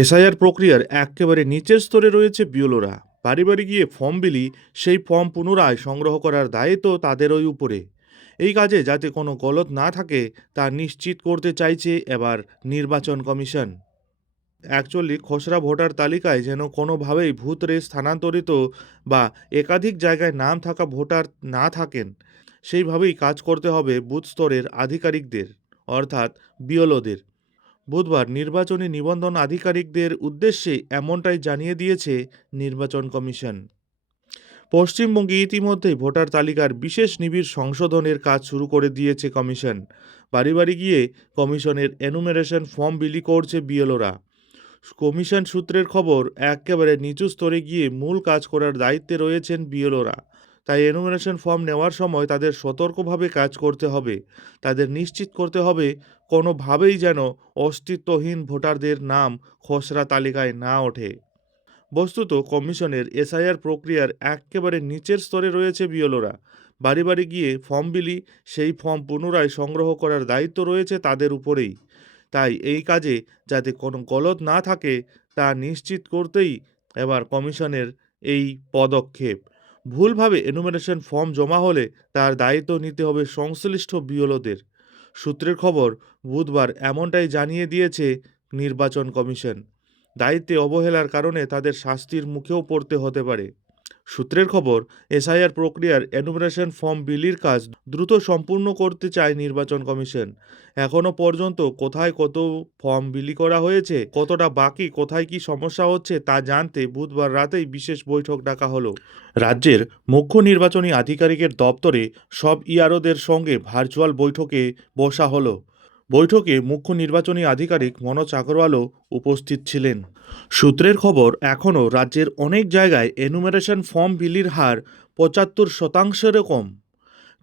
SIR প্রক্রিয়ার একেবারে নিচের স্তরে রয়েছে বিওলোরা বাড়ি বাড়ি গিয়ে ফর্ম বিলি, সেই ফর্ম পুনরায় সংগ্রহ করার দায়িত্ব তাদেরই উপরে। এই কাজে যাতে কোনো গলত না থাকে, তা নিশ্চিত করতে চাইছে এবার নির্বাচন কমিশন। অ্যাকচুয়ালি খসড়া ভোটার তালিকায় যেন কোনোভাবেই ভূতরে স্থানান্তরিত বা একাধিক জায়গায় নাম থাকা ভোটার না থাকেন, সেইভাবেই কাজ করতে হবে বুথ স্তরের আধিকারিকদের, অর্থাৎ বিওলোদের বুধবার নির্বাচনী নিবন্ধন আধিকারিকদের উদ্দেশ্যে এমনটাই জানিয়ে দিয়েছে নির্বাচন কমিশন। পশ্চিমবঙ্গে ইতিমধ্যেই ভোটার তালিকার বিশেষ নিবিড় সংশোধনের কাজ শুরু করে দিয়েছে কমিশন। বাড়ি বাড়ি গিয়ে কমিশনের এনুমেরেশন ফর্ম বিলি করছে বিএলওরা। কমিশন সূত্রের খবর, একেবারে নিচু স্তরে গিয়ে মূল কাজ করার দায়িত্বে রয়েছেন বিএলওরা। তাই এনুমেরেশন ফর্ম নেওয়ার সময় তাদের সতর্কভাবে কাজ করতে হবে। তাদের নিশ্চিত করতে হবে, কোনোভাবেই যেন অস্তিত্বহীন ভোটারদের নাম খসড়া তালিকায় না ওঠে। বস্তুত, কমিশনের এসআইআর প্রক্রিয়ার একেবারে নিচের স্তরে রয়েছে বিএলওরা। বাড়ি বাড়ি গিয়ে ফর্ম বিলি, সেই ফর্ম পুনরায় সংগ্রহ করার দায়িত্ব রয়েছে তাদের উপরেই। তাই এই কাজে যাতে কোনো গলদ না থাকে, তা নিশ্চিত করতেই এবার কমিশনের এই পদক্ষেপ। ভুলভাবে এনুমেরেশন ফর্ম জমা হলে তার দায়িত্ব নিতে হবে সংশ্লিষ্ট বিওলোদের। সূত্রের খবর, বুধবার এমনটাই জানিয়ে দিয়েছে নির্বাচন কমিশন। দায়িত্বে অবহেলার কারণে তাদের শাস্তির মুখেও পড়তে হতে পারে। সূত্রের খবর, এসআইআর প্রক্রিয়ার এনুমারেশন ফর্ম বিলির কাজ দ্রুত সম্পূর্ণ করতে চায় নির্বাচন কমিশন। এখনও পর্যন্ত কোথায় কত ফর্ম বিলি করা হয়েছে, কতটা বাকি, কোথায় কি সমস্যা হচ্ছে তা জানতে বুধবার রাতেই বিশেষ বৈঠক ডাকা হলো। রাজ্যের মুখ্য নির্বাচনী আধিকারিকের দপ্তরে সব ইআরওদের সঙ্গে ভার্চুয়াল বৈঠকে বসা হলো। বৈঠকে মুখ্য নির্বাচনী আধিকারিক মনোজ আগরওয়ালও উপস্থিত ছিলেন। সূত্রের খবর, এখনও রাজ্যের অনেক জায়গায় এনুমেরেশন ফর্ম বিলির হার পঁচাত্তর শতাংশেরও কম।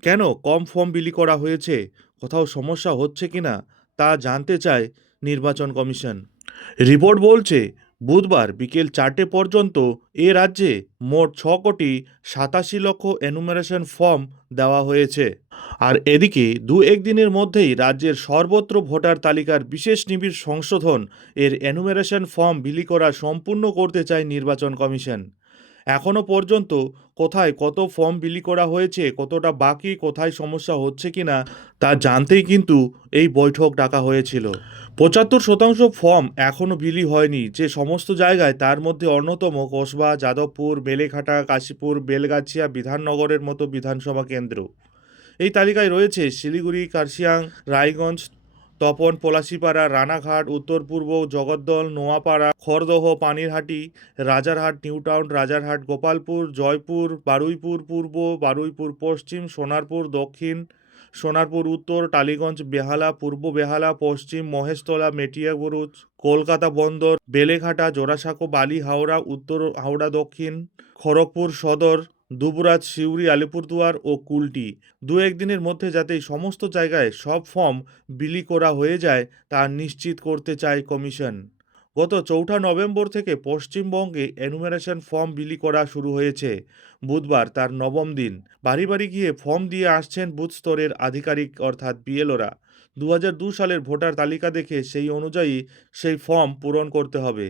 কেন কম ফর্ম বিলি করা হয়েছে? কোথাও সমস্যা হচ্ছে কিনা? তা জানতে চায় নির্বাচন কমিশন। রিপোর্ট বলছে বুধবার বিকেল চারটে পর্যন্ত এ রাজ্যে মোট ছ কোটি সাতাশি লক্ষ এনুমারেশন ফর্ম দেওয়া হয়েছে। আর এদিকে দু একদিনের মধ্যেই রাজ্যের সর্বত্র ভোটার তালিকার বিশেষ নিবিড় সংশোধন এর এনুমেরেশন ফর্ম বিলি করা সম্পূর্ণ করতে চায় নির্বাচন কমিশন। এখনও পর্যন্ত কোথায় কত ফর্ম বিলি করা হয়েছে, কতটা বাকি, কোথায় সমস্যা হচ্ছে কিনা, তা জানতেই কিন্তু এই বৈঠক ডাকা হয়েছিল। পঁচাত্তর শতাংশ ফর্ম এখনও বিলি হয়নি, যে সমস্ত জায়গায় তার মধ্যে অন্যতম কসবা, যাদবপুর, বেলেঘাটা, কাশীপুর, বেলগাছিয়া বিধাননগরের মতো বিধানসভা কেন্দ্র। এই তালিকায় রয়েছে শিলিগুড়ি, কার্শিয়াং, রায়গঞ্জ তপন পলাশিপাড়া, রানাঘাট, উত্তর পূর্ব, জগদ্দল, নোয়াপাড়া, খড়দহ, পানিরহাটি, রাজারহাট নিউটাউন রাজারহাট, গোপালপুর, জয়পুর, বারুইপুর পূর্ব, বারুইপুর পশ্চিম, সোনারপুর দক্ষিণ, সোনারপুর উত্তর, টালিগঞ্জ, বেহালা, পূর্ব বেহালা, পশ্চিম, মহেশতলা মেটিয়াবুরুজ কলকাতা বন্দর, বেলেঘাটা, জোড়াসাঁকো, বালি, হাওড়া, উত্তর, হাওড়া দক্ষিণ, খড়গপুর সদর দুবরাজ সিউড়ি আলিপুরদুয়ার ও কুলটি। দু একদিনের মধ্যে যাতে সমস্ত জায়গায় সব ফর্ম বিলি করা হয়ে যায়, তা নিশ্চিত করতে চায় কমিশন। গত চৌঠা নভেম্বর থেকে পশ্চিমবঙ্গে এনুমেরেশন ফর্ম বিলি করা শুরু হয়েছে। বুধবার তার নবম দিন। বাড়ি বাড়ি গিয়ে ফর্ম দিয়ে আসছেন বুথ স্তরের আধিকারিক অর্থাৎ বিএলওরা। দু দু সালের ভোটার তালিকা দেখে সেই অনুযায়ী সেই ফর্ম পূরণ করতে হবে।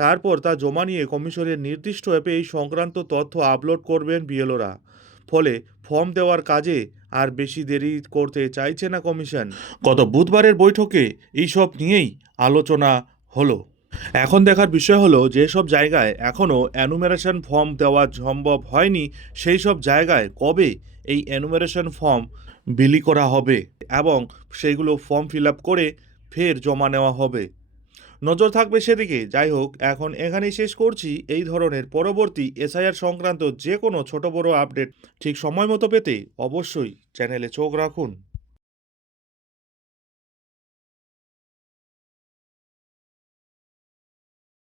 তারপর তা জমা নিয়ে কমিশনের নির্দিষ্ট অ্যাপে এই সংক্রান্ত তথ্য আপলোড করবেন বিএলওরা। ফলে ফর্ম দেওয়ার কাজে আর বেশি দেরি করতে চাইছে না কমিশন। গত বুধবারের বৈঠকে এইসব নিয়েই আলোচনা হলো। এখন দেখার বিষয় হলো, যেসব জায়গায় এখনও অ্যানুমেরেশন ফর্ম দেওয়া সম্ভব হয়নি সেই সব জায়গায় কবে এই অ্যানুমেরেশন ফর্ম বিলি করা হবে এবং সেইগুলো ফর্ম ফিল আপ করে ফের জমা নেওয়া হবে। নজর থাকবে সেদিকে। যাই হোক, এখন এখানেই শেষ করছি এই ধরনের পরবর্তী এসআইআর সংক্রান্ত যে কোনো ছোট বড় আপডেট ঠিক সময় মতো পেতে অবশ্যই চ্যানেলে চোখ রাখুন।